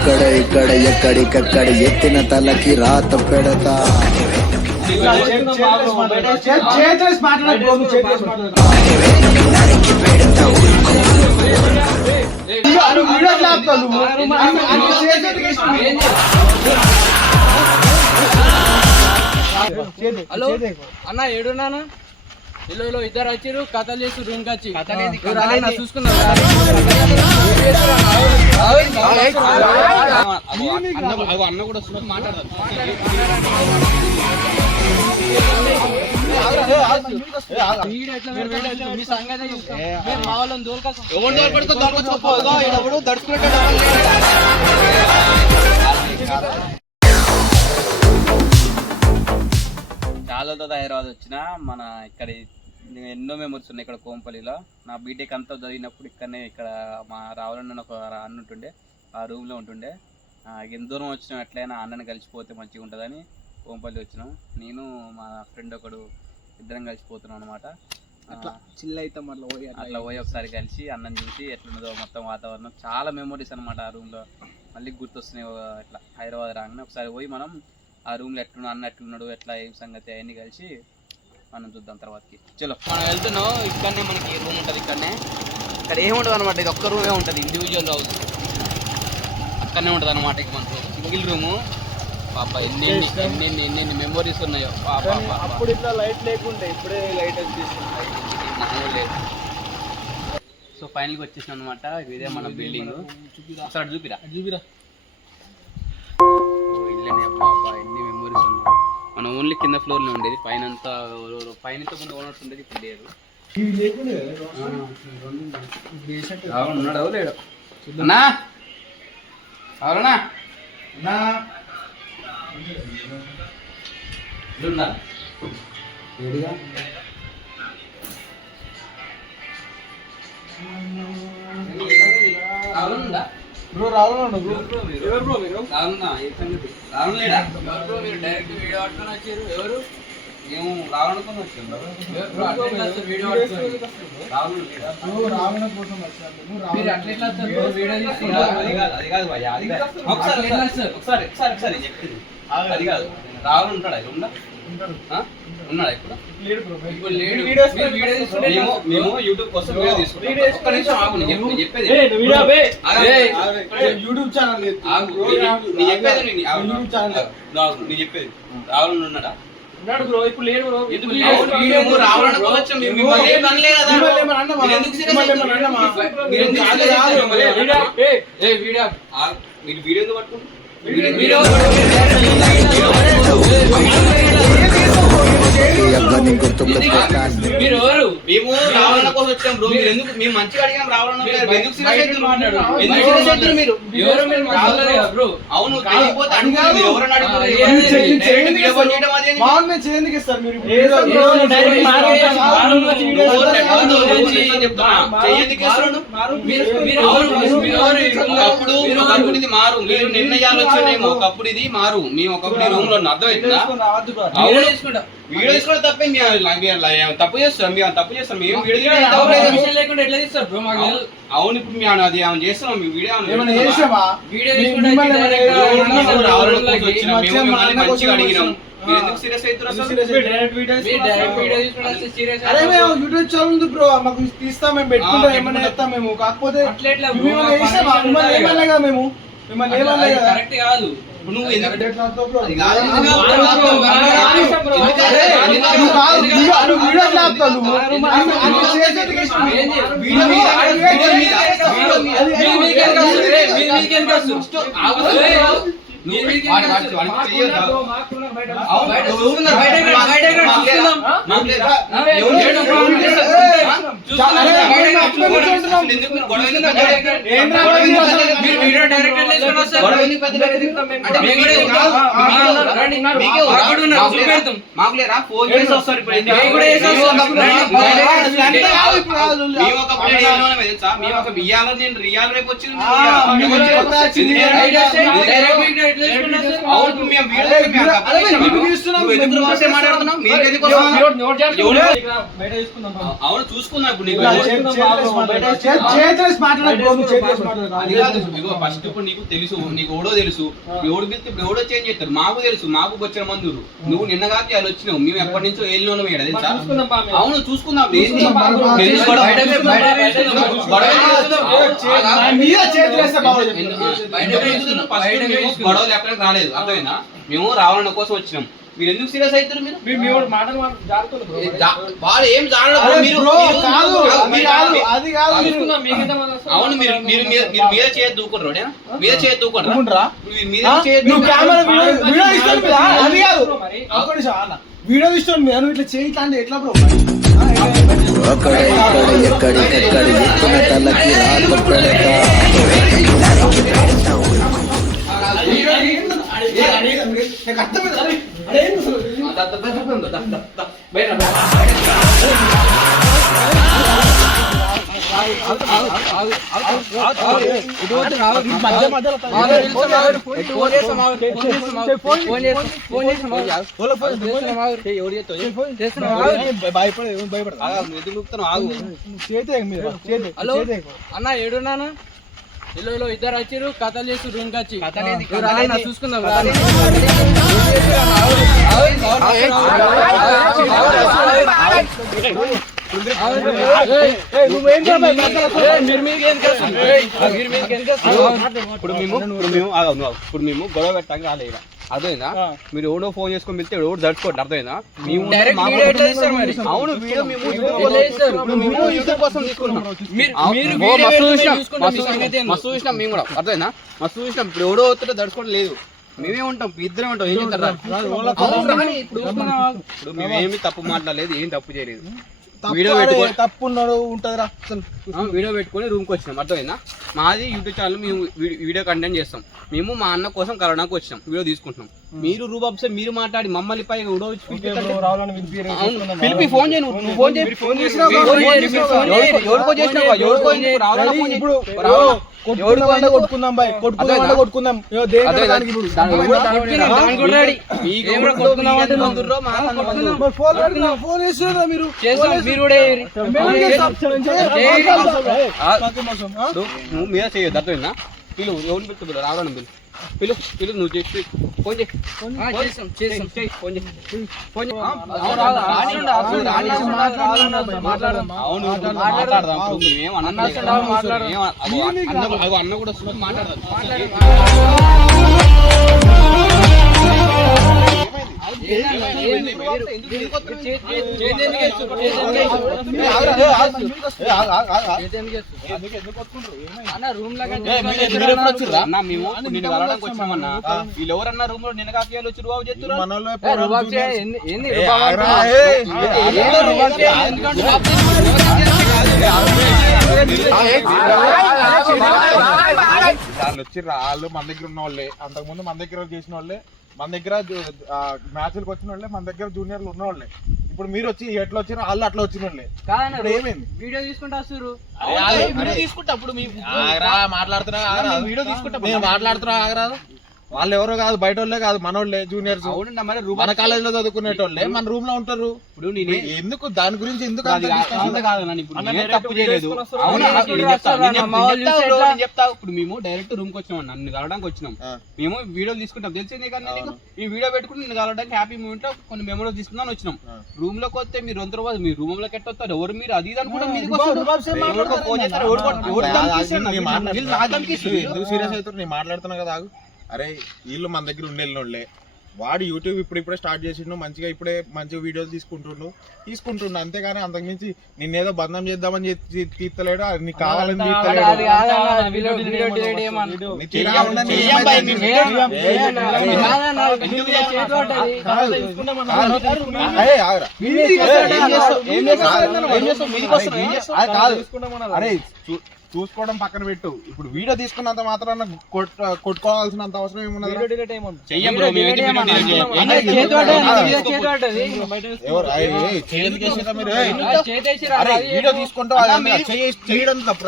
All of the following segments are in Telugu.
అక్కడ ఇక్కడ ఎక్కడికక్కడ ఎత్తిన తలకి రాత పెడతా. హలో అన్న ఏడున్నాను ఇల్లు ఇద్దరు వచ్చారు కథలు చేసి రూమ్ కి వచ్చి చూసుకున్నారు అన్న కూడా మాట్లాడతారు మీ సంగతి మా వాళ్ళని చాలా హైదరాబాద్ వచ్చిన మన ఇక్కడ ఎన్నో మెమరీస్ ఉన్నాయి ఇక్కడ కోంపల్లిలో. నా బీటెక్ అంతా చదివినప్పుడు ఇక్కడ మా రావాలన్న ఒక అన్న ఉంటుండే, ఆ రూమ్లో ఉంటుండే. ఎంత దూరం వచ్చినాం ఎట్లయినా అన్నని కలిసిపోతే మంచిగా ఉంటుందని కోంపల్లి వచ్చినాం. నేను మా ఫ్రెండ్ ఒకడు ఇద్దరం కలిసిపోతున్నాం అనమాట. అట్లా చిల్ అవుతాం అట్లా పోయి ఒకసారి కలిసి అన్నం చూసి ఎట్లున్నదో మొత్తం వాతావరణం చాలా మెమరీస్ అనమాట. ఆ రూమ్లో మళ్ళీ గుర్తొస్తున్నాయి. ఇట్లా హైదరాబాద్ రాగానే ఒకసారి పోయి మనం ఆ రూమ్లో ఎట్లున్నా అన్న ఎట్లున్నాడు ఎట్లా ఏం సంగతి అవన్నీ కలిసి మనం చూద్దాం తర్వాతకి. చలో మనం వెళ్తున్నాం. ఇక్కడనే మనకి రూమ్ ఉంటుంది. ఇక్కడ ఏముంటుంది అనమాట, ఇది ఒక్క రూమే ఉంటుంది, ఇండివిజువల్ హౌస్ అక్కడనే ఉంటుంది అనమాట. ఇక మనకు సింగిల్ రూము. పాప ఎన్ని మెమరీస్ ఉన్నాయో. అప్పుడు ఇట్లా లైట్ లేకుంటే ఇప్పుడే లైట్ లేదు. సో ఫైనల్గా వచ్చేసాం అనమాట. ఇదే మన బిల్డింగ్. ఒకసారి చూపిరా ఇల్లనే. బాబా ఎన్ని మెమరీస్ ఉన్నాయి. మనం ఓన్లీ కింద ఫ్లోర్లో ఉండేది, పైన అంతా పైన ముందు ఓనర్స్ ఉండేది, ఇప్పుడు లేదు. ఉన్నాడు లేడు అన్నా? అవునా ఏడిగా అవునుందా బ్రో? రావునా డైరెక్ట్ వీడియో ఆడుకొని వచ్చారు. ఎవరు మేము రావణుకొని వచ్చాము. రావణ ఉంటాడా ఉన్నాడా ఇప్పుడు? మేము యూట్యూబ్ కోసం వీడియో తీసుకుంటాం. చెప్పేది యూట్యూబ్ ఛానల్ చెప్పేది రావణ ఉన్నాడా? ఇప్పుడు లేడు. వీడియో మీరు ఎవరు? మేము రావణ కోసం వచ్చాం బ్రో. మీరు ఎందుకు? మేము మంచిగా అడిగాం రావణ. అవును మారు. మీరు నిర్ణయాలు వచ్చానేమో. ఒకప్పుడు ఇది మారు. మేము ఒకప్పుడు రూమ్ లో అర్థమవుతుందా? వీడియో తీసుకోవడం తప్పే. తప్పు చేస్తాం. మేము తప్పు చేస్తాం. మేము వీడియో అవును. ఇప్పుడు మేము అది ఏమైనా చేస్తున్నాం. మీ వీడియో మంచిగా అడిగినాం. యూట్యూబ్ ఛానల్ ఉంది బ్రో. మాకు తీస్తాం, మేము పెట్టుకుంటాం, ఏమన్నా చేస్తాం మేము. కాకపోతే మేము మిమ్మల్ని కరెక్ట్ కాదు. నువ్వు రియాల్ రేపు వచ్చింది. అవును చూసుకున్నా. ఇప్పుడు ఇగో ఫస్ట్ ఇప్పుడు నీకు తెలుసు, నీకు ఓడో తెలుసు, ఎవడు పిలిస్తే ఇప్పుడు ఎవడో చేంజ్ చేస్తారు. మాకు తెలుసు, మాకు వచ్చిన మందులు నువ్వు నిన్నగా వాళ్ళు వచ్చినావు, మేము ఎప్పటి నుంచో ఏళ్ళలోనే వేయడం తెలుసా? అవును చూసుకుందాం, గొడవలు ఎక్కడ రాలేదు, అర్థమైనా? మేము రావాలన్న కోసం వచ్చినాం. మీరు ఎందుకు సీరియస్ అవుతారు? మీరు వాడు ఏం అవును, మీరు మీద చేయదు దూకుంటారు, మీద చేయదు దూకుంటారా? వీడియో ఇష్టం నేను ఇట్లా చేయిట్లాంటి ఎట్లా బ్రో? అక్కడ ఇక్కడ ఎక్కడికక్కడ ఎత్తిన తలకి రాత పెడతా. అన్న ఏడున్నాను, ఇల్లు ఇద్దరు వచ్చారు, కథలు చేసి రూమ్ వచ్చి చూసుకుందాం. ఇప్పుడు మేము గొడవ పెట్టాక రాలేదా? అర్థమైనా? మీరు ఎవడో ఫోన్ చేసుకొని వెళ్తే ఎవడు జడుచుకోండి, అర్థమైనా? అవును, వీడియో మేము యూట్యూబ్ కోసం తీసుకున్నాం, మస్తు చూసినాం మేము కూడా, అర్థమైనా? మస్తు చూసినాం. ఇప్పుడు ఎవడో అవుతుంటే జడుచుకోవడం లేదు, మేమే ఉంటాం, ఇద్దరే ఉంటాం. ఏం చేస్తారు? ఇప్పుడు మేమేమి తప్పు మాట్లాడలేదు, ఏం తప్పు చేయలేదు. వీడియో పెట్టుకొని తప్పున్నాడు ఉంటుందిరా, వీడియో పెట్టుకొని రూమ్కి వచ్చినాం, అర్థమైనా? మాది యూట్యూబ్ ఛానల్, మేము వీడియో కంటెంట్ చేస్తాం. మేము మా అన్న కోసం కరోనాకు వచ్చినాం, వీడియో తీసుకుంటున్నాం. మీరు రూబాబ్సే మీరు మాట్లాడి మమ్మల్ని పై పిలిపి ఫోన్ చేయండి, ఫోన్ చేసి ఎవరికో చేసినావు, కొట్టుకుందాం బాయ్, కొట్టుకుందాం. ఫోన్ చేసినా మీరు మీద చేయొద్దు, అర్థమైందా? పిలు, ఎవరిని పిలుస్తు రావడం పిలు, పిలు నువ్వు చేసి ఫోన్ చేయి, మాట్లాడదాం. మేమేం అన్న కూడా మాట్లాడదాం. మేము వెళ్ళడానికి వచ్చామన్నా, వీళ్ళు ఎవరన్నా రూమ్ లో నిన్న కాఫీ వచ్చి రుబాబు చేస్తున్నారు. వాళ్ళు వచ్చి వాళ్ళు మన దగ్గర ఉన్న వాళ్ళే, అంతకుముందు మన దగ్గర చేసిన వాళ్ళే, మన దగ్గర మ్యాచ్లకు వచ్చిన వాళ్ళే, మన దగ్గర జూనియర్లు ఉన్న వాళ్ళే. ఇప్పుడు మీరు వచ్చి ఎట్లా వచ్చినా వాళ్ళు అట్లా వచ్చిన వాళ్ళే. ఏమైంది? వీడియో తీసుకుంటా తీసుకుంటా అప్పుడు మాట్లాడుతున్నా వీడియో తీసుకుంటా మాట్లాడుతున్నా ఆగరాదు. వాళ్ళు ఎవరో కాదు, బయట వాళ్ళే కాదు, మనోళ్ళే, జూనియర్స్. మన కాలేజ్ లో చదువుకునేటోళ్ళే మన రూమ్ లో ఉంటారు. ఇప్పుడు ఎందుకు దాని గురించి ఎందుకు తప్పు చేయలేదు? ఇప్పుడు మేము డైరెక్ట్ రూమ్ కి వచ్చాం, నన్ను కలవడానికి వచ్చినాం. మేము వీడియో తీసుకుంటాం, తెలిసిందే కదా. ఈ వీడియో పెట్టుకుని నిన్ను కలవడానికి హ్యాపీ మూమెంట్ లో కొన్ని మెమరీస్ తీసుకుందాం వచ్చినాం. రూమ్ లోకి వస్తే మీరు రెండు రోజు మీ రూమ్ లోకి ఎట్టొస్తారు, ఎవరు మీరు అది అనుకుంటాం. సీరియస్ అవుతారు, నేను మాట్లాడుతున్నా కదా. అరే వీళ్ళు మన దగ్గర ఉండేళ్ళోళ్ళే, వాడు యూట్యూబ్ ఇప్పుడిప్పుడే స్టార్ట్ చేసిండు, మంచిగా ఇప్పుడే మంచిగా వీడియోలు తీసుకుంటుండు, అంతేగాని అంతకుమించి నిన్నేదో బంధం చేద్దామని తీర్తలేడు, నీకు కావాలని అరే చూసుకోవడం పక్కన పెట్టు. ఇప్పుడు వీడియో తీసుకున్నంత మాత్రాన కొట్టుకోవాల్సినంత అవసరం ఏమున్నది? వీడియో తీసుకుంటా చేయడం తప్పు,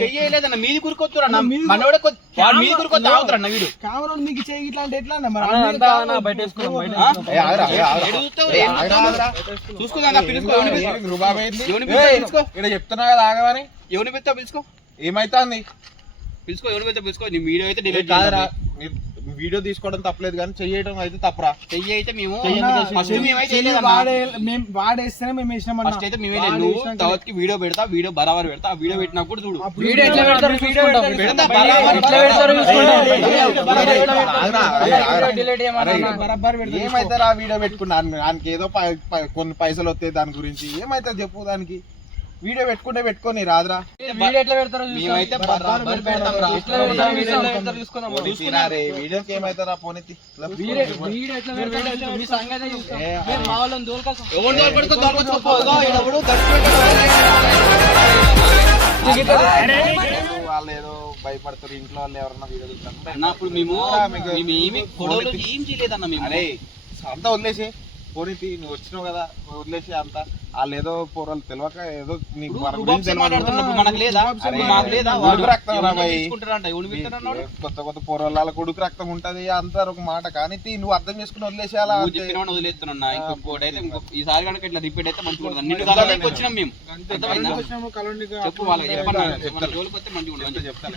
చెయ్యలేదన్న మీది కురుకొత్తురా, మీది కొత్త అవుతారన్న వీడు కావాలి మీకు చేయి ఇట్లా అంటే ఎట్లా చెప్తున్నా కదా ఆగమని. ఎవరిని పెడతా పిలుచుకో. ఏమైతుంది? పిలుచుకో, ఎవరు వెళ్తే పిలుచుకో. నీ వీడియో అయితే డిలీట్ కాదురా, వీడియో తీసుకోవడం తప్పలేదు కానీ చెయ్యడం అయితే తప్పరా. చెయ్యి అయితే మేము అన్నా, ఫస్ట్ మేమైతే చెయ్యి చేయలేదన్నా. వాడేస్తేనే మేము వేసినామన్నా. ఫస్ట్ అయితే మేమే లేదు. నువ్వు తర్వాతకి వీడియో పెడతా, వీడియో బరాబర్ పెడతా. ఆ వీడియో పెట్టినప్పుడు చూడు. వీడియో ఎట్లా పెడతారో చూసుకుంటాం. పెడతా, బరాబర్ ఎట్లా పెడతారో చూసుకుంటాం. ఆగురా, డిలీట్ చేయమన్నా. బరాబర్ పెడతా. ఏమైతే ఆ వీడియో పెట్టుకున్నాను దానికి ఏదో కొన్ని పైసలు వస్తాయి దాని గురించి. ఏమైతే చెప్పు దానికి. వీడియో పెట్టుకొని రాదురా. వీడియో ఎట్లా పెడతారో చూస్తాం. మేమైతే బరాబర్ పెడతాం రా. ఎట్లా పెడతారో వీడియో ఎట్లా పెడతారో చూసుకుందాం. వీడియోకి ఏమైతారా పోనీతి. వీడియో ఎట్లా పెడతారో మీ సంగతే చూస్తాం. మేము మా వాళ్ళని దోలుకొస్తాం. ఎవరిని దొరకడుకో, దొరకకపోగా ఈడెవడు దర్శనం వాళ్ళు ఏదో భయపడతారు ఇంట్లో వాళ్ళు ఎవరన్నా వీడియో చూస్తారు. అన్న అప్పుడు మేము ఏమి గొడవలు ఏం చేయలేదన్న మేము. అరే అంతా వదిలేసి పోనీతి, నువ్వు వచ్చినావు కదా వదిలేసి అంతా. వాళ్ళు ఏదో పూర్వాలు తెలియక ఏదో నీకు మన గురించి మాట్లాడుతున్నప్పుడు మనకు లేదా? అరే, మాకు లేదా? కొడుకు రక్తం రా భయ్. తీసుకుంటారంట. ఎవడు పెట్టారన్నాడు? కొత్త పూర్వాల కొడుకు రక్తం ఉంటది అంటారు ఒక మాట. కానీ నువ్వు అర్థం చేసుకుని వదిలేసేయాలా. నువ్వు చెప్పిన వాడిని వదిలేస్తున్నా. ఇంకొకటి అయితే ఈసారి కనుక ఇట్లా రిపీట్ అయితే మంచిగా ఉండదు. అన్నిటి కాలానికి వచ్చినాం మేము. అర్థమైందా? చెప్పు వాళ్ళకి చెప్పండి. మన జోలికి వస్తే మంచిగా ఉండదు. చెప్తాను.